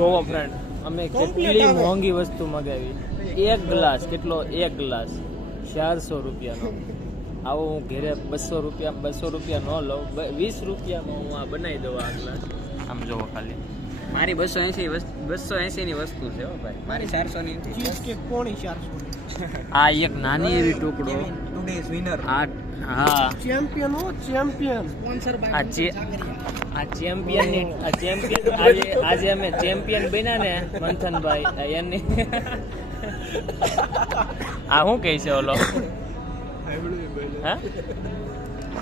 જોવો ફ્રેન્ડ, અમે કેટલી મોંઘી વસ્તુ મગાવી. એક ગ્લાસ, કેટલો? એક ગ્લાસ 400 રૂપિયાનો. આવો હું ઘરે 200 રૂપિયા ન લઉં, 20 રૂપિયામાં હું આ બનાવી દઉં આ ગ્લાસ. આમ જોવો ખાલી. મારી 280 ની વસ્તુ છે હો ભાઈ. મારી 400 ની ચીઝ કેક પોણી 400. આ એક નાની એવી ટુકડો. Today's winner. હા, ચેમ્પિયન સ્પોન્સર બાય ચેમ્પિયન આજે અમે ચેમ્પિયન બન્યા ને મંથનભાઈ એની. આ શું કહે છે ઓલો? હા,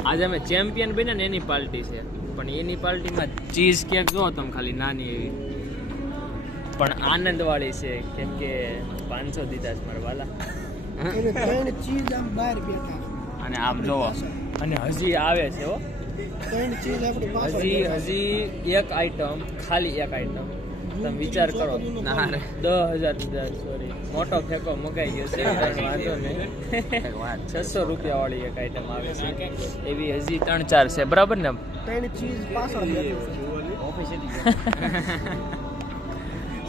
આજે અમે ચેમ્પિયન બન્યા ને એની પાર્ટી છે. પણ એની પાર્ટીમાં ચીઝ કેક જો તમે ખાલી નાની એવી, પણ આનંદ વાળી છે, કેમ કે 500 દીધા છે મારા વાલા. એને ત્રણ ચીઝ આમ બહાર બેઠા અને આમ જોવો, અને હજી આવે છે હો. ત્રણ ચીઝ આપણી પાસે હજી એક આઈટમ, ખાલી એક આઈટમ. તમે વિચાર કરો, 10,000 સોરી, મોટો ફેંકો મગાઈ ગયો છે, વાંધો નહીં. 600 રૂપિયા વાળી એક આઈટમ આવે છે, એવી હજી 3-4 છે, બરાબર ને? ત્રણ ચીઝ પાછળ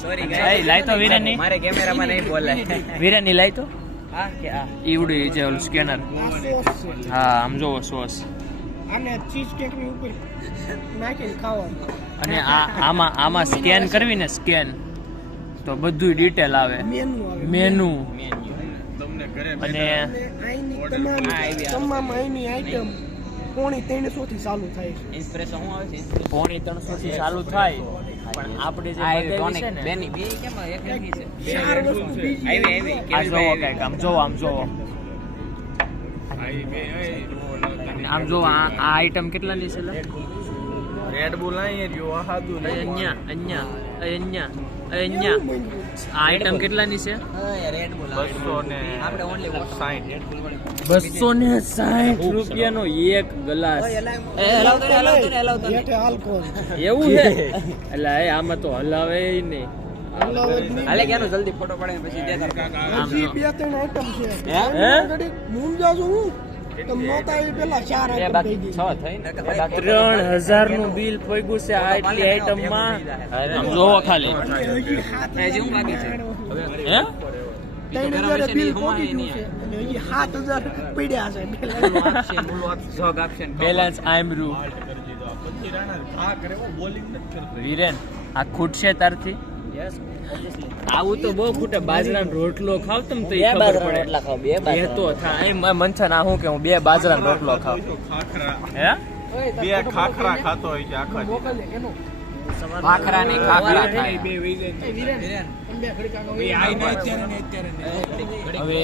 સોરી ગાઈસ, લાઈ તો વીરાની. મારે કેમેરામાં નહીં બોલાય. વીરાની લાઈ તો આ કે આ ઈવડી છે ઓલું સ્કેનર. સોસ છે. હા, આમ જોવો સોસ. આને ચીઝ કેક ની ઉપર નાખીને ખાવાનું. અને આમાં સ્કેન કરવી ને, સ્કેન તો બધું ડિટેલ આવે, મેનુ આવે. મેનુ. અને આઈની તમામ આઈની આઈટમ પોણી 300 થી ચાલુ થાય છે. ઇન્સ્પિરેશન શું આવે છે? 350 થી ચાલુ થાય, પણ આપણે જે બતાવી છે ને, બેની બે કેમ એક નથી છે? ચાર વસ્તુ બીજી આવી આ જોવો કઈક, આમ જોવો, આમ જોવો, આમ જોવો. આ આઈટમ કેટલાની છે? રેડ બુલ અહીં જો આ હાદું અહીંયા આ આઈટમ કેટલાની છે? રેડ બુલ 260 આપણે ઓન્લી 60 260 રૂપિયાનો એક ગ્લાસ. હેઠે આલ્કોહોલ એવું છે? એટલે આમાં તો હલાવે નહીં. હાલે ક્યાંનો જલ્દી ફોટો પાડીને પછી દેતા. હજી બે ત્રણ આઈટમ છે. હે? મુંજા છું હું તમે નહોતા એ પેલા ચાર આઈટમ કહી દીધી. 6 થઈને 3000 નું બિલ પગ્યું છે આ એટલી આઈટમ માં. આમ જોવો ખાલી. હજી હાથ હજી હું બાકી છે? હે? 3000 બિલ પહોંચી ગયું છે અને હજી 7000 પડ્યા છે. બેલેન્સ આમરૂ. વીરેન, આ ખૂટશે તારથી? આવું તો બહુ ખૂટે. બાજરાનો રોટલો ખાવ તમ તો ખબર પડે. બે તો થાય મંથન. આ હું કે હું 2 બાજરાનો રોટલો ખાવ. હે? 2 ખાખરા ખાતો હોય છે આખા દી. મોકલજે એનો ભાખરા ને ખાખરા થાય. હવે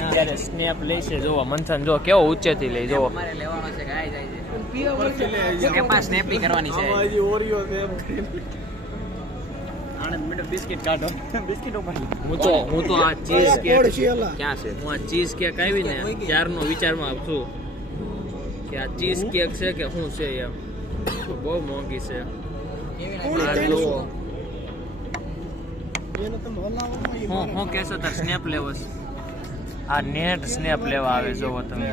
અત્યારે સ્નેપ લઈશે. જોવો મંથન, જો કેવો ઊંચેથી લઈ. જોવો અમારે લેવાનો છે, ગાય જાય છે. સ્નેપા સ્નેપી કરવાની છે. આમાં હજી ઓરિયો છે એમ. આનંદ મેડમ બિસ્કિટ કાઢો. બિસ્કિટ ઉપર હું તો આ ચીઝ કેક કોડ છે એલા. ક્યાં છે? હું આ ચીઝ કેક આવી ને ત્યારનો વિચારમાં છું કે આ ચીઝ કેક છે કે શું છે એમ. બહુ મોંઘી છે. આ જુઓ. એને તમે હલાવવામાં ઈ મારે. હું કહેશો તાર સ્નેપ લેવો છે? આ નેટ સ્નેપ લેવા આવે. જોવો તમે,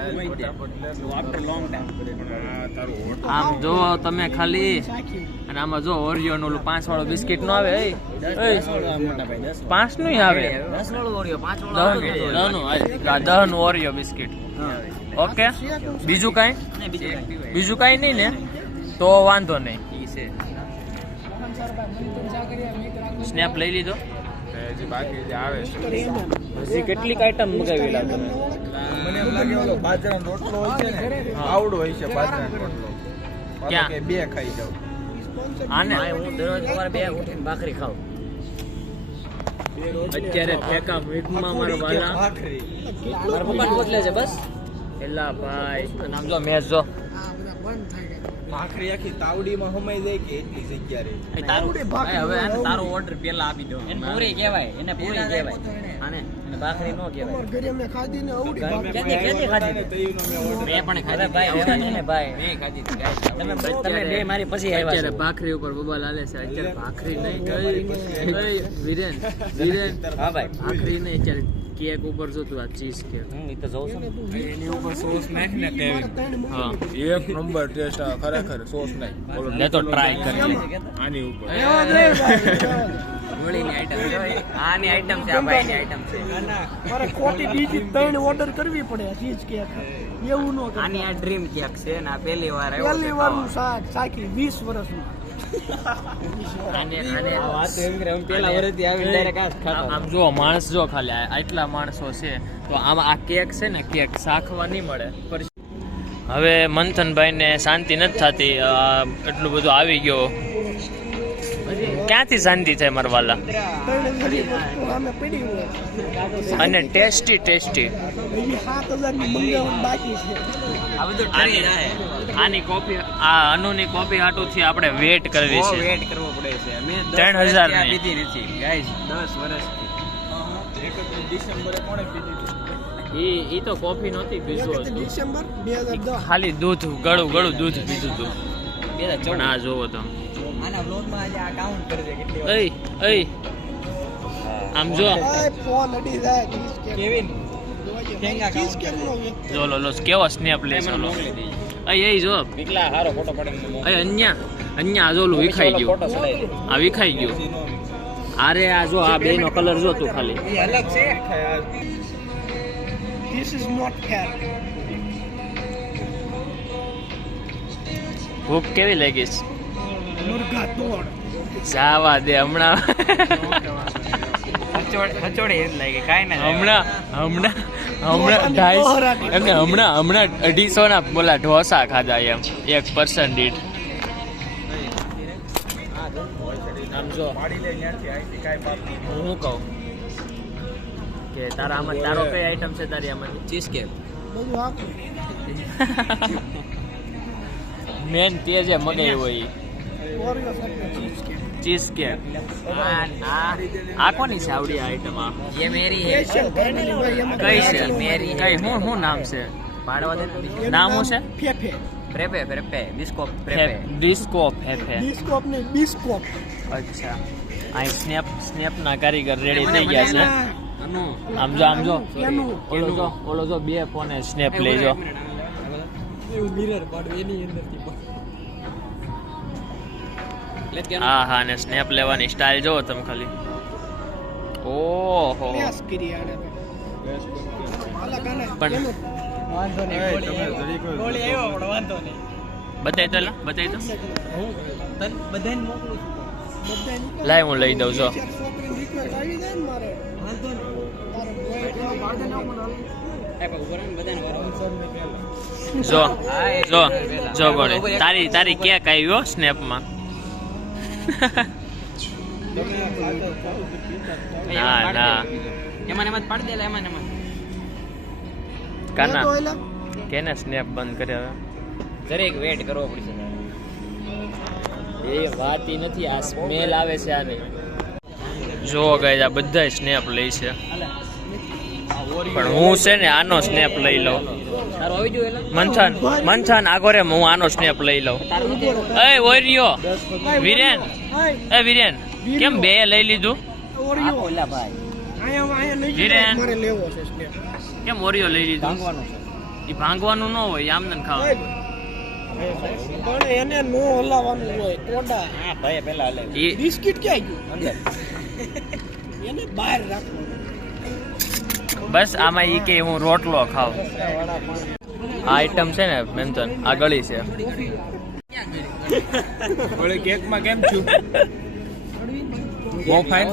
આમ જોવો તમે ખાલી. અને આમાં જો ઓરિયો નું 5 વાળો બિસ્કિટ નો આવે. 5 નું આવે. 10 વાળો ઓરિયો 5 10 નું ઓરિયો બિસ્કિટ. ઓકે, બીજું કઈ નહીં ને? તો વાંધો નહીં. સ્નેપ લઈ લીધો. હજી બાકી જે આવે છે. હજી કેટલીક આઈટમ મગાવી લાગે. મને એમ લાગે ઓલો બાજરાનો રોટલો હોય છે ને, આવડો હોય છે બાજરાનો રોટલો. ક્યાં? કે 2 ખાઈ જાવ. આને હું દરરોજ સવારે 2 ઉઠીને ભાખરી ખાઉં. અત્યારે ફેકા મીઠમાં મારો વાલા ભાખરી. મારા પપ્પાને મોકલે છે બસ. એલા ભાઈ, આમ જો મેચ જો. આ બધા બંધ થઈ ગયા. ભાખરી આખી તાવડીમાં હમાઈ જાય કે એટલી જગ્યા રે. હવે આને તારો ઓર્ડર પેલા આપી દો. એને પૂરી કહેવાય, એને પૂરી કહેવાય. આને એને ભાખરી નો કહેવાય. અમારા ઘરે મેં ખાધી ને અવડી ભાખરી. કેદી ખાધી? તઈનો મેં order મેં પણ ખાધી. ભાઈ હવે નહીં ને ભાઈ. મેં ખાધી હતી guys. તમે બે મારી પછી આવ્યા અત્યારે છો. ભાખરી ઉપર બબલ હાલે છે. અત્યારે ભાખરી નહીં ગઈ. વીરેન હા ભાઈ. ભાખરી નહીં અત્યારે કેક ઉપર જો તું આ ચીઝ કેક એ તો જોઉં છું ને. એની ઉપર સોસ નાખ ને કેવી હા એક નંબર ટેસ્ટ આવે ખરેખર સોસ નાખ બોલો લે તો ટ્રાય કરી લે. આની ઉપર ગોળીની આઈટમ છે. આની આઈટમ છે, આ ભાઈની આઈટમ છે. મારે ખોટી બીજી 3 ઓર્ડર કરવી પડે ચીઝ કેક એવું નો આની આ ડ્રીમ કેક છે ને આ પહેલી વાર આવ્યો છે પહેલી વારનું શાક સાકી 20 વર્ષમાં આને આ વાત એમ કરે હું પહેલા વર્ષથી આવી ડાયરેક્ટ આ જ ખાતો. આમ જો માણસ જો ખાલી આટલા માણસો છે તો આમ આ કેક છે ને કેક શાખવા નહીં મળે. હવે મંથનભાઈને શાંતિ નથી થતી, એટલું બધું આવી ગયો. ક્યાંથી શાંતિ થાય મારા વાલા? 3 બધી વસ્તુ સામે પડી હોય અને ટેસ્ટી ટેસ્ટી. બીજી 7000 ની મંગાવવાનું બાકી છે. આ બધું ટ્રી રહે. આની કોફી આ અનુની કોફી હાટુથી આપણે વેટ કરવી બહુ છે. વેટ કરવો પડે છે. મેં 3000 10 વર્ષથી આ ની. પીધી નથી ગાઈસ, 10 વર્ષથી. 31 ડિસેમ્બરે કોણે પીધી ઈ તો કોફી નહોતી પીધું 31 હતું, ડિસેમ્બર 2010 ખાલી દૂધ ગળું દૂધ પીધું હતું. પણ આ જોવો તમે, આના વ્લોગમાં આજે આ કાઉન્ટ કરજે કેટલી વાર. એય આમ જો ઓય ફોન અડી જાય ચીઝ કેક કેવિન ઠેંગા ચીઝ count કેક નો જો લો કેવો સ્નેપ લે છે લો. મોકલી દેજે. એ જો વિકલા હારો ફોટો પાડીને મોકલ. અહીંયા જોલું વિખાઈ ગયું. ફોટો ચડાઈ દે. આ વિખાઈ ગયું. અરે આ જો આ બેનો કલર જો તું ખાલી. એ અલગ છે. ધીસ ઇઝ નોટ ફેર ભૂખ કેવી લાગી છે? મુર્ગા તોડ જાવા દે હમણાં હચોડે એમ લાગે કાઈ ના હમણાં 250 એમને હમણાં 250 ના બોલા ઢોસા ખાધા એમ 1% દીઠ. આમ જો પાડી લે ત્યાંથી આઈથી કાંઈ બાપ નહીં. હું કહું કે તારા આમાં તારો કઈ આઈટમ છે તારી આમાં? Cheese cake. બધું આપું મેન તે જે મગાઈ હોય ઓરિયો સાથે ચીઝ કેક ચીઝ કેક. આ કોની છે આવડી આઈટમ? આ ये मेरी है. સ્પેશિયલ ફેમિલી ભાઈ એમાં કઈ છે? મેરી કઈ હું નામ છે? પાડવા દે. એનું નામ શું છે? ફેફે પ્રેપે બિસ્કોપ પ્રેપે. ડિસ્કો ફેફે. બિસ્કોપ ને બિસ્કોપ અચ્છા, અહીં સ્નેપ ના કારીગર રેડી થઈ ગયા છે. આમ જો એનું ઓલો જો બે ફોને સ્નેપ લેજો. મિરર પાડો એની અંદરથી. હા ને સ્નેપ લેવાની સ્ટાઇલ જોવો તમે ખાલી. ઓહો મેસ કરી આને અલગ આને પણ એનું વાંધો એ, તમે જરીક ગોળી આવ્યો પણ વાંધો નહીં. બતાવી તો બધાને મોકલું છું. બધાયનું લાય હું લઈ દઉં જો. ચાર છોકરીની રિક્વેસ્ટ આવી જાય ને મારે વાંધો નહીં. તારે બોય કેવા બાળને ના મને એ પણ ઉભો રહે ને બધાને વારો. જો ગોળે તારી કેક આવ્યો સ્નેપમાં. ના એમાં પાડી દેલા એમાં કાના તો એલા કેને સ્નેપ બંધ કરે હવે? જરીક વેટ કરવો પડશે. એ વાત ઈ નથી, આ સ્મેલ આવે છે આની. જો ગાઈસ આ બધા સ્નેપ લઈ છે, પણ હું છે ને આનો સ્નેપ લઈ લઉં. તારો આવી ગયો એલા. મંથન આગોરે હું આનો સ્નેપ લઈ લઉં. એ ઓરિયો વિરેન, એ વિરેન કેમ બે લઈ લીધું? ઓરિયો ઓલા ભાઈ આયા નહીં વિરેન. મારે લેવો છે સ્નેપ કેમ ઓરિયો લઈ લીધું? ભાંગવાનું છે. એ ભાંગવાનું ન હોય, આમને ખાવાનું. પણ એને નો હલાવવાનું હોય ટોડા હા ભાઈ પેલા હલે. ઈ બિસ્કિટ ક્યાં ગયું અંદર એને બહાર રાખવાનું બસ આમાં ઈ કે હું રોટલો ખાઉં. આ આઈટમ છે ને મેમતન આ ગળી છે. ઓલે કેકમાં કેમ છું બહુ ફાઇન.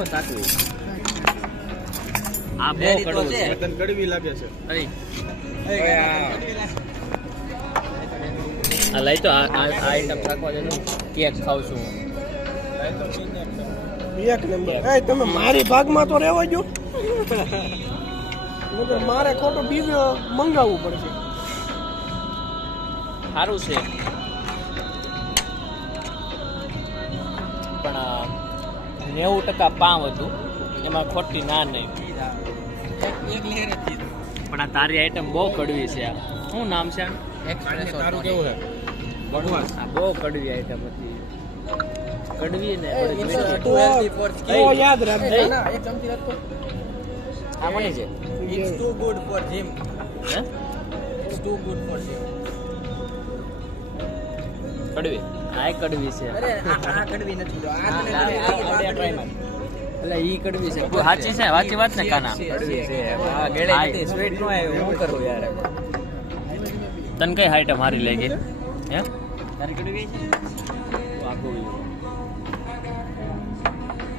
આ બહુ કડવું છે. તને કડવી લાગે છે. અરે આ લઈ તો આ આઈટમ રાખવા દે ને. કેક ખાઉં છું હું. એક નંબર એ તમે મારી ભાગમાં તો રહેવા જો નકર મારે ખોટો બીજો મંગાવવું પડશે સારું છે પણ 90% પાવ હતું, એમાં ખોટી ના નહીં. એક લેર હતી. પણ આ તારી આઈટમ બહુ કડવી છે. આ શું નામ છે આનું? તારું કેવું છે? બકવાસ. આ બહુ કડવી આઈટમ હતી. કડવી ને તો યાદ રાખજો એક ચમચી રાખો. આ કોની છે? It's too good for gym. હે It's too good for gym. કડવી આ કડવી છે અરે આ કડવી નથી. આ ટ્રાય માર. એટલે ઈ કડવી છે સાચી છે સાચી વાત ને કાના કડવી છે. આ ગળે નથી સ્વેટ નો આવ્યો. હું કરું યાર? તને કઈ હાઈટ મારી લઈ ગઈ હે તારી કડવી છે?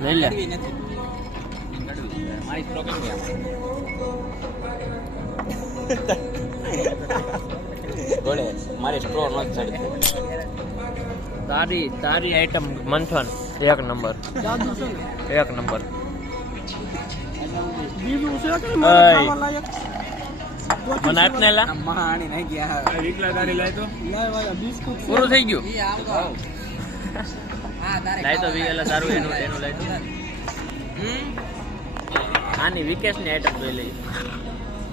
લઈ લે કડવી નથી. કડવી. મારી સ્ટ્રોક નથી આમાં. ગોળે મારી સ્ટ્રો નથી ચડતી. તારી આઈટમ મંથન એક નંબર જાદુ છે ને એક નંબર બીજું છે કે મારે અય. ખાવા લાયક મને આપને લા આ મહાણી નાખી ગયા. લાય વાળા બિસ્કુટ છે. પૂરું થઈ ગયું ઈ આવતો. હા તારે લાય તો વીએલા સારું એનું લાય તો આની વિકેશ ની આઈટમ જોઈ લઈ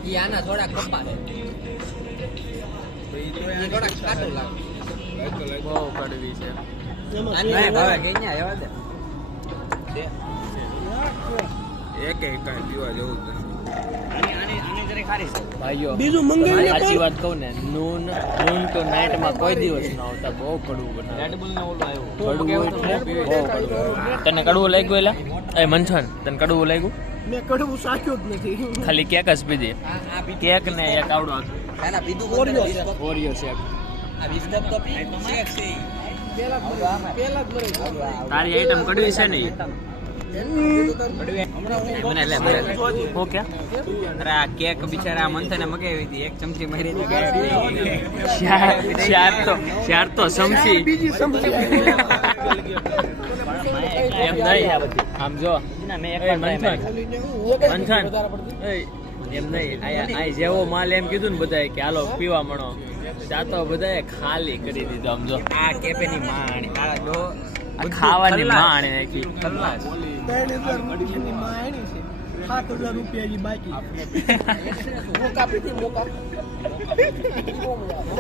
ઈ આના થોડા કપ્પા છે. ઈ થોડા કાટું લાગે. બહુ કડવી છે એમાં આની છે. ભાવે કે ન્યા એવા દે. એક કાંઈ પીવા જેવું જ નથી. આની જરી ખારી છે. ભાઈઓ બીજું મંગાવી મારી લે સાચી પણ. વાત કહું ને નૂન તો નાઈટમાં કોઈ દિવસ ન આવતા બહુ કડવું બનાવે રેડ બુલ ને ઓલું આવ્યું. કડવું એટલે બહુ કડવું તને કડવું લાગ્યું એલા એ મંથન તને કડવું લાગ્યું મેં કડવું સાચ્યું જ નથી ખાલી કેક જ પીધી આ પી કેક ને એક આવડો આના પીધું ઓરિયો બંધ છે. ઓરિયો શેક આ વિસ્કપ તો પી શેક છે ઈ. પેલા જ મરી તારી આઈટમ કડવી છે ને ઈ? મને લે મને ઓકે અરે આ કેક બિચારા મંથને મગાવી હતી. એક ચમચી મારી હતી. ચાર તો સમસી બીજી સમજી એમ નહીં આમ જો એ મંથન મંથન એ, એમ નહીં આ જેવો માલ એમ કીધું ને બધાએ કે હાલો પીવા મળો ત્યાં તો બધાએ ખાલી કરી દીધો આમ જો આ કેપેની માણ આ જો આ ખાવાની માણી નાખી ખલ્લાસ. 3,000 રૂપિયાની માયણી છે 7,000 રૂપિયાની બાકી મોકા પીધી મોકા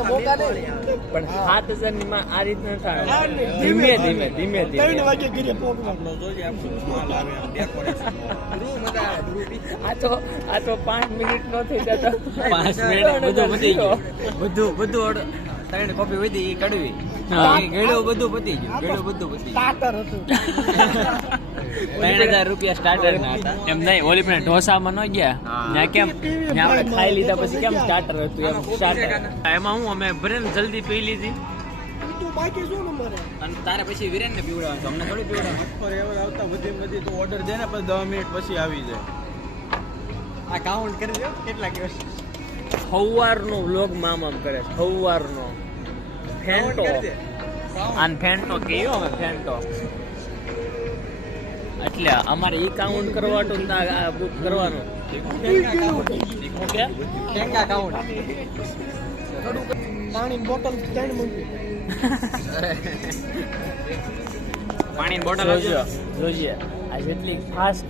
મોકા નહીં પણ 7,000 ની માં આ રીતના થાય ધીમે ધીમે 3 વાગે ઘરે પહોંચવા આ તો 5 મિનિટ નો થઈ જતો 5 મિનિટ બધું પતી ગયું. બધું ત્રણ કોપી વધી ઈ કડવી. હા. ગળ્યું બધું પતી ગયું. ગળ્યું બધું પતી ગયું. સ્ટાર્ટર હતું 3,000 રૂપિયા સ્ટાર્ટર ના હતા. એમ નહીં ઓલી પણ ઢોસામાં ન ગયા હા. ત્યાં કેમ ત્યાં આપણે ખાઈ લીધા પછી કેમ સ્ટાર્ટર હતું એમ સ્ટાર્ટર એમાં હું અમે ભરેને જલ્દી પી લીધી તું બાકી શું ને મારે અને તારે પછી વિરેનને પીવડાવવાનું. અમને થોડું પીવડાવવાનું. ઓફર એવર આવતા બધી તો ઓર્ડર દે ને પછી 10 મિનિટ પછી આવી જાય. આ કાઉન્ટ કરી દો કેટલા દિવસ. સવારનો વ્લોગ મામ કરે છે સવારનો ફેન્ટો આન ફેન્ટો કયો અમે ફેન્ટો એટલે અમારે ઈ કાઉન્ટ કરવાનું ને આ બુક કરવાનું ઓકે કેંગા કાઉન્ટ. પાણીની બોટલ 3 મૂકી પાણીની બોટલ જોજો જોઈએ આ જેટલી ફાસ્ટ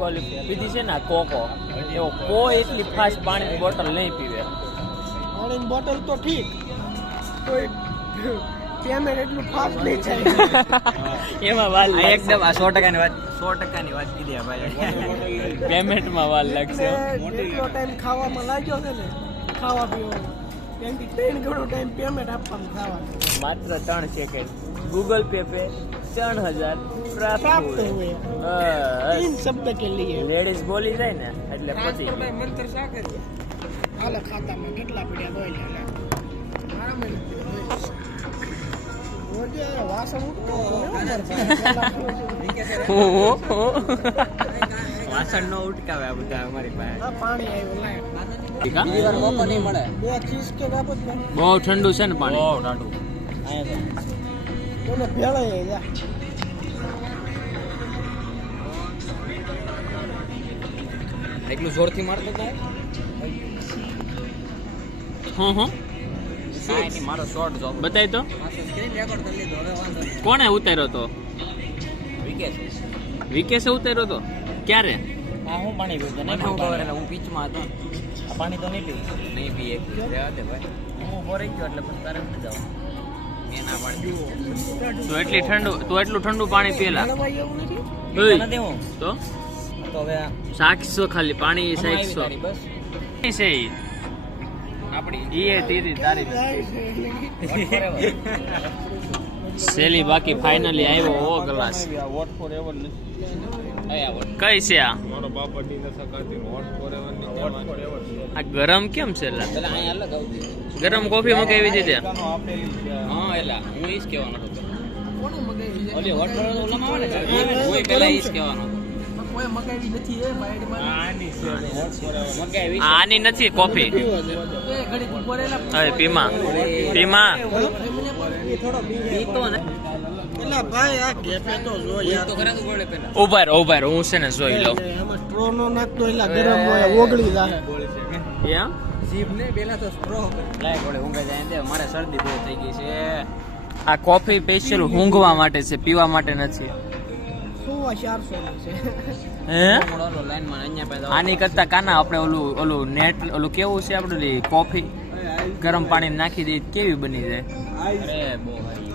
કોલી પીધી છે ને આ કોકો એવો કોઈ એટલી ફાસ્ટ પાણીની બોટલ નહીં પીવે પાણીની બોટલ તો ઠીક તો પેમેન્ટ એટલું ફાસ્ટ નહીં થાય એમાં વાલ આ એકદમ આ 100% ની વાત કીધી આ ભાઈ. પેમેન્ટમાં વાલ લાગશે એટલો ટાઈમ ખાવામાં લાગ્યો છે ને ખાવા પીવામાં કેમ કે 3 ગણો ટાઈમ પેમેન્ટ આપવાનું ખાવાનું માત્ર 3 સેકન્ડ ગૂગલ पे 3000 પ્રાપ્ત પ્રાપ્ત हुए हुए 3 शब्द के लिए લેડીઝ બોલી જાય ને એટલે પતી ગયું. મંતર શા કરીએ. હાલ ખાતામાં કેટલા પડ્યા હોય લે આરામ રોજે વાસણ ઉઠતો વાસણ નો ઉટકાવે આ બધા અમારી પાસે. પાણી આવ્યું લાય બીજી વાર મોકો નહીં મળે. બે ચીઝ કે આપો ને બહુ ઠંડુ છે ને પાણી બહુ ઠંડુ. મને ભેળાય જા એટલું જોરથી મારતો થાય. હું કાંઈ નહીં, મારો શોર્ટ જોબ. બતાય તો સ્ક્રીન રેકોર્ડ કરી લીધો, હવે વાંધો નહીં. કોણે ઉતાર્યો તો વિકેશ. વિકેશે ઉતાર્યો તો ક્યારે હા હું પાણી પીવું મને હું ખબર એટલે હું પીચમાં હતો. આ પાણી તો નહીં પીવું. નહીં પીએ રહેવા દે ભાઈ. હું ઉભો રહી ગયો એટલે પછી તારે ઉઠી જાવ. મેં ના પાડી. તું એટલું ઠંડુ પાણી પીએલા ભેળવાય એવું નથી ઓય, નથી હું. તો તો હવે 700 ખાલી પાણી આવી 700 તારી બસ છે ઈ. આપણી ઈ તીરી તારી What forever. સેલી બાકી ફાઇનલી આવ્યો ઓ ગ્લાસ વોટ ફોર એવર નથી. અહીં આવો. કઈ છે આ મારો બાપ અડી ન શકાતી વોટ ફોર એવર ની વોટ ફોર એવર આ ગરમ કેમ છે લા? પેલા અહીં અલગ આવતી. ગરમ કોફી મગાવી દીધી આપેલી છે. હા એલા હું ઈ જ કહેવાનો હતો. કોને મગાવી છે? ઓલી વોટ ફોરેવર ઓલામાં આવે ને હું પેલા ઈ જ કહેવાનો હતો. કોઈ મગાવી નથી એ બાઈડમાં. આની છે વોટ ફોર એવર. મગાવી છે. આની નથી કોફી એ ઘડી ભરેલા હવે પીમા પીમા પીતો ને પેલા ભાઈ આ કેફે તો જો યાર તો કરાતું પડે પેલા. ઉભા રહો હું છે ને જોઈ લઉં એમાં સ્ટ્રો નો નાખતો એટલે ગરમ હોય ઓગળી જાય એમ જીભ ને પેલા તો સ્ટ્રો લાય ગોળે ઊંઘે જાય ને મારે શરદી બહુ થઈ ગઈ છે. આ કોફી સ્પેશિયલ ઊંઘવા માટે છે પીવા માટે નથી 400 નો છે હે મોડો ઓલો લાઈનમાં અહીંયા પાસે આની કરતા કાના આપણે ઓલું નેટ ઓલું કેવું છે આપણું ઓલી કોફી ગરમ પાણી નાખી દઈએ તો કેવી બની જાય અરે બહુ હારી.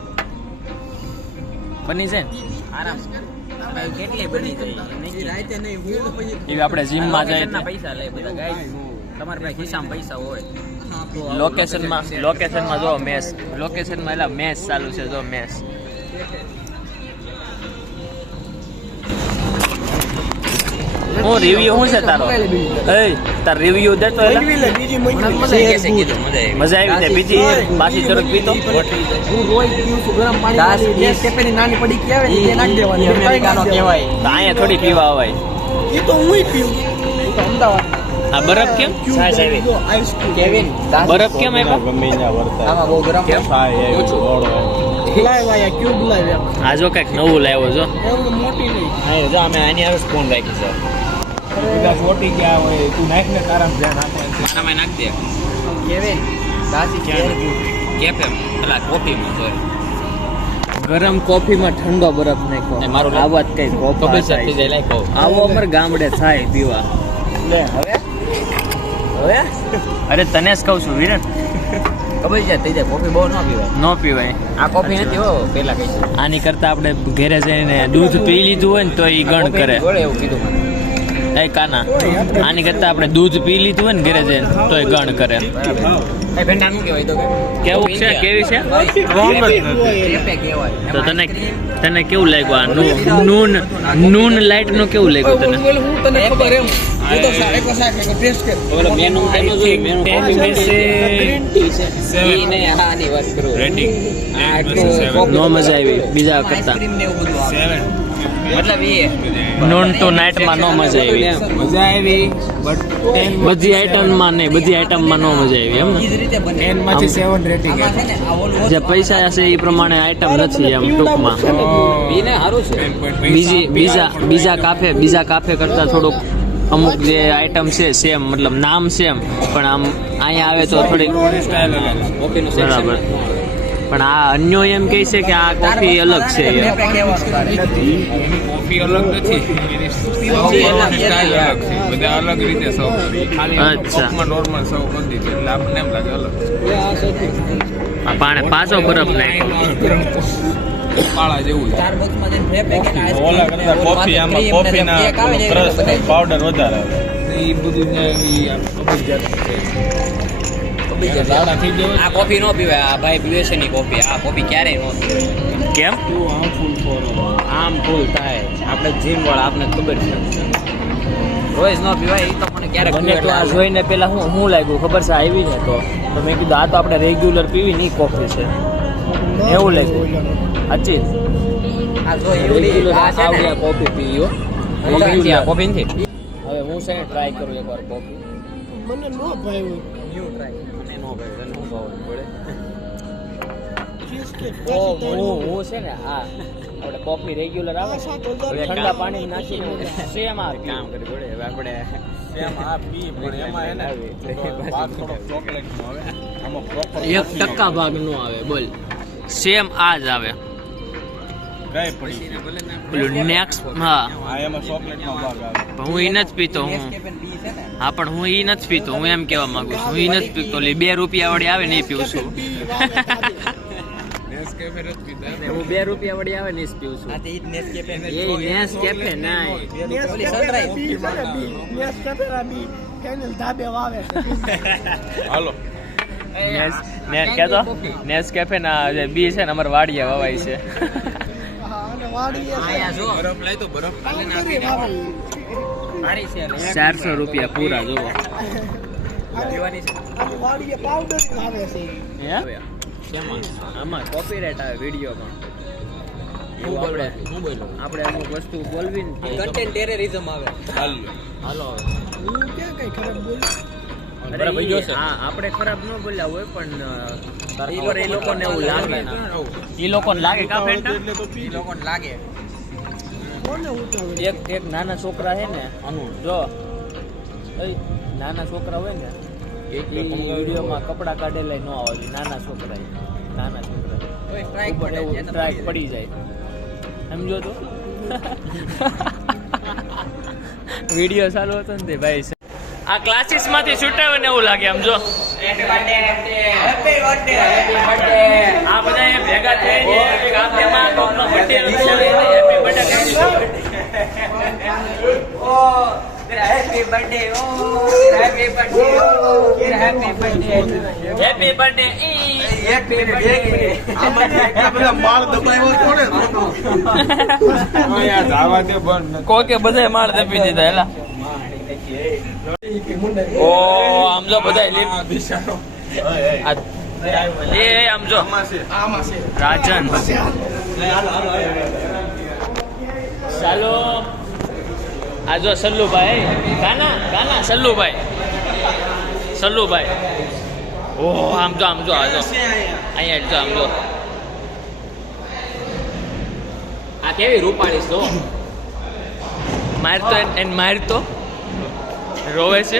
બની જાય ને આરામ ભાઈ કેટલી બની જાય રાતે નહીં હું પછી એવી આપણે જીમમાં જાય કેટલા પૈસા લે બધા ગાઈસ તમારા પાસે ખિસ્સામાં પૈસા હોય લોકેશનમાં જો મેસ લોકેશનમાં એલા મેસ ચાલુ છે જો મેસ હું રિવ્યુ શું છે તારો એ તાર રિવ્યુ દેતો એલા બીજી મજા કેસે કીધું મજા આવી. મજા આવી ને બીજી બાસી ચરક પીતો હું રોજ પીઉં છું ગરમ પાણી ગેસ કેફેની નાની પડી આવે ને એ નાખી દેવાની અમેરિકાનો કહેવાય. તો અહીંયા થોડી પીવા આવે એ તો હું પીઉં તો અમદાવાદ આ બરફ કેમ સાઈઝ આવી. આઈસ કેવિન બરફ કેમ આપ્યા ગમે ત્યાં વરસાદ આમાં બહુ ગરમ થાય એ ગોળો લાઈવ આયા ક્યુબ લાઈવ આ જો કઈક નવું લાવ્યો જો એવું મોટી નહીં હા જો અમે આની હારે સ્પૂન રાખી છે બધા છોટી ગયા હોય તું નાખ ને તારા ધ્યાન આપે મારામાં નાખ દે કેવિન દાસી કેફે પેલા કોફીમાં જોઈએ ગરમ કોફીમાં ઠંડો બરફ નાખ્યો એ મારું આ વાત કઈ ખબર કોફી છે થઈ જાય લાઈક આવો અમાર ગામડે થાય પીવા લે હવે હવે અરે તને જ કહું છું વિરન ખબર છે થઈ જાય કોફી બહુ ન પીવાય ન પીવાય આ કોફી નથી હો પેલા કઈ છે આની કરતા આપણે ઘરે જઈને દૂધ પી લીધું હોય ને તો એ ગણ કરે ગોળે એવું કીધું મને એ કાના આની કરતા આપણે દૂધ પી લીધું હોય ને ઘરે જઈને તો એ ગણ કરે એ ભેંડા નું કહેવાય તો કેવું છે કેવી છે કેફે કહેવાય તો તને કેવું લાગ્યું આ નૂન લાઈટ નું કેવું લાગ્યું તને હું તને ખબર એમ એ તો એક વખત ટેસ્ટ કર ઓલો મેનુ એનો જોઈ મેનુ Ten में से ઈ ને આની વાત કરું રેટિંગ નો મજા આવી બીજા કરતા આઈસ્ક્રીમ ને એવું બધું આવે મતલબ એ નૂન તો નાઇટમાં નો મજા આવી મજા આવી બટ બધી આઈટમમાં નહીં બધી આઈટમમાં નો મજા આવી એમ ઈ જ રીતે બને 10 માંથી 7 રેટિંગ આમાં છે ને આ ઓલું જે પૈસા હશે એ પ્રમાણે આઈટમ નથી એમ ટૂંકમાં ઈ ને સારું છે બીજા કાફે કરતા થોડુંક અમુક જે આઈટમ છે સેમ મતલબ નામ સેમ પણ આમ અહીંયા આવે તો થોડીક કોફીનું બરાબર પણ આ અન્યો એમ કહે છે કે આ કોફી અલગ છે એમ. કેફે કહેવાનું તારે કોફી અલગ નથી એની સ્ટાઇલ અલગ છે બધા અલગ રીતે સર્વ કરે ખાલી અચ્છા. કપમાં નોર્મલ સર્વ કરી દીધી એટલે આપણને એમ લાગે અલગ આ પાછો બરફ નાખ્યો પાળા જેવું છે સ્ટારબક્સમાં જઈને ફ્રેપ કે ઓલા કરતા કોફી આમાં કોફીના ક્રશ પાવડર વધારે આવે એ બધું ને ઈ અભિજાત લાડા થઈ જાય આ કોફી નો પીવાય આ ભાઈ પીવે છે ની કોફી આ કોફી ક્યારેય નો પીવાય કેમ હાર્મફુલ ફોર આમ ભૂલ થાય આપણે જીમ વાળા આપને ખબર છે રોજ નો પીવાય એ તો મને ક્યારેક મને તો આ જોઈને પેલા હું લાગ્યું ખબર છે આવી ને તો મેં કીધું આ તો આપણે રેગ્યુલર પીવી ની કોફી છે એવું લાગ્યું સાચી આ જો એવડી આ છે ને કોફી પીયો કોફી નથી હવે હું છે ને ટ્રાય કરું એકવાર કોફી મને નો ભાવ્યું ન્યુ ટ્રાય મને નો ભાઈ તને નો ભાવ પડે ચીઝ કેક હું છે ને આ આપણે કોફી રેગ્યુલર આવે ને હવે ઠંડા પાણી નાખીને સેમ આ કામ કરી પડે હવે આપણે સેમ આ પી પણ એમાં એને ભાગ થોડો ચોકલેટ નો આવે આમાં પ્રોપર 1% ભાગ નો આવે બોલ સેમ આ જ આવે ગાય પડી પેલું નેક્સ્ટ હા આ એમાં ચોકલેટ નો ભાગ આવે પણ હું ઈ નથી પીતો હું હા પણ હું ઈ નથી પીતો હું એમ કહેવા માંગુ છું હું ઈ નથી પીતો ઓલી 2 રૂપિયા વાળી આવે ને એ પીઉં છું હું 2 રૂપિયા વળી આવે ને ઈ જ પીઉં છું. આ તે ઈ જ Nescafe ને એ નેસ કેફે ના ઓલી sunrise. કેનલ ધાબે વાવે છે. હાલો નેસ કેફે ના જે બી છે ને અમારે વાડીએ વવાય છે. હા, અને વાડીએ છે. આયા જો બરફ લાય તો બરફ કાઉન્ટરે વાવે. સારી છે એટલે 400 રૂપિયા પૂરા જોવો. પીવાની છે. અને વાડીએ પાવડર વાવે છે. હે? આમાં કોપીરાઇટ આવે વિડીયોમાં. એવું આપણે અમુક વસ્તુ બોલવી ને તો- કન્ટેન્ટ ટેરરિઝમ આવે. હાલો હું ક્યાં કઈ ખરાબ બોલું? અરે હા આપણે ખરાબ ન બોલ્યા હોય પણ ઉપર એ લોકોને એવું લાગે એ લોકોને લાગે કા ફેંટા? ઈ લોકોને લાગે. કોને ઉતાવળ? એક નાના છોકરા છે ને જો નાના છોકરા હોય ને એ વિડીયોમાં કપડા કાઢેલા ન આવે નાના છોકરા કોઈ સ્ટ્રાઇક ઉપર પડે એવું છે સ્ટ્રાઇક પડી જાય સમજો તો વિડીયો ચાલુ હતો ને તે ભાઈ આ ક્લાસીસ માંથી છૂટાવે ને એવું લાગે આમ જો હેપી બર્થડે આ બધા ભેગા થઈને કાફેમાં કોકનો બર્થડે ઉજવે હેપી બર્થડે ઓ તેરા હેપી બર્થડે ઓ હેપી બર્થડે ઓ તેરા happy birthday happy birthday happy birthday આ બધા માળ દબાવ્યો થોડે યાર આવા દે બંધ કોકે બધાય માળ દબી દીધા એલા ઓ આમ જો બધાય લીપ એ આમ જો રાજન ચાલો આ જો સલ્લુભાઈ કાના સલ્લુભાઈ ઓ આમ જો આ જો અહીંયા જો આમ જો આ કેવી રૂપાળી છો મારતો રોવે છે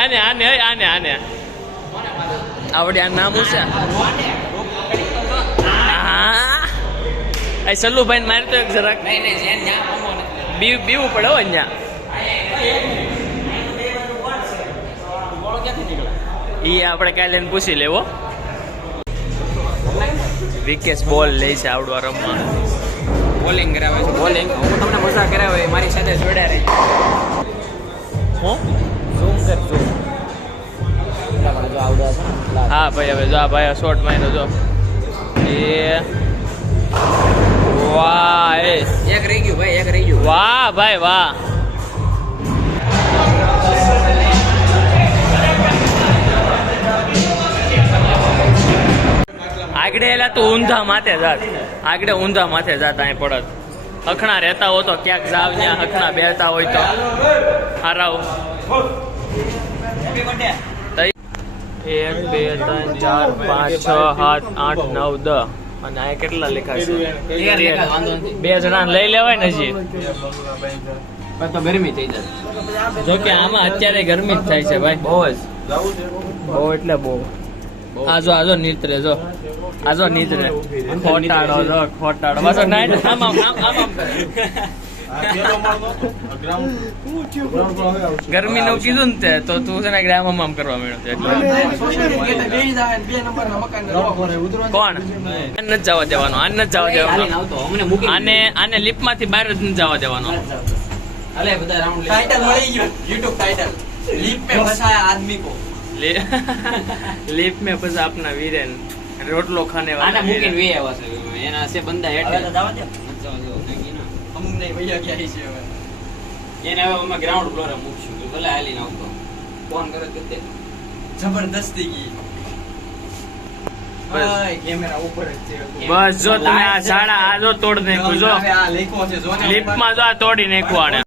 આને આવડે આ નામ શું છે આ સલ્લુભાઈ ને મારતો એક જરાક નહીં જેન ન્યા કમો નથી બીવું પડે હો અહીંયા ઈ આપણે કાલે એને પૂછી લેવો વિકેશ બોલ લે છે આવડવા રમવા બોલિંગ કરાવે છે બોલિંગ હું તમને મજા કરાવે મારી સાથે જોડ્યા રહી હું ઝૂમ કર ઝૂમ જો આવડા છે હા ભાઈ હવે જો આ ભાઈ શોર્ટ માર્યો જો એ વાહ એક રહી ગયું ભાઈ એક રહી ગયું વાહ ભાઈ વાહ આગળ એલા તું ઊંધા માથે જાત અહીં પડત હખણા રહેતા હો તો ક્યાંક જાવ ત્યાં હખણા બેહતા હોય તો હારાવ 1 2 3 4 5 6 7 8 9 10 અને આ કેટલા લખાય છે બે જણા લઈ લેવાય ને હજી તો ગરમી થઈ જાય જો કે આમાં અત્યારે ગરમી જ થાય છે ભાઈ બહુ એટલે બહુ આજો નીતરે જો ખોટાડો બસ નાઈ આમ ગરમી નું કીધું ને તે તો તું છે ને આમ કરવા માંડ્યો છે એટલે કોણ નથી જવા દેવાનો આને લિપ માંથી બહાર જ નથી જવા દેવાનો અલે બધા રાઉન્ડ ટાઇટલ મળી ગયું YouTube ટાઇટલ લીપ મે ફસાયા આદમી કો લિપ में फंसा अपना वीरेन रोटलो खाने वाला આને મૂકીને વે આવ્યા છે એના છે બંદા હેઠળ જવા દે અમુક નહીં ભૈયા ક્યાં છે હવે એને હવે અમે ગ્રાઉન્ડ ફ્લોર મૂકશું કે ભલે હાલીને આવતો ફોન કરે તો તે જબરદસ્તી કી ભાઈ કેમેરા ઉપર જ છે બસ જો તમે આ શાળા આ જો તોડ નાખ્યું જો આ લેખો છે જો લિપ માં જો આ તોડી નાખ્યું આને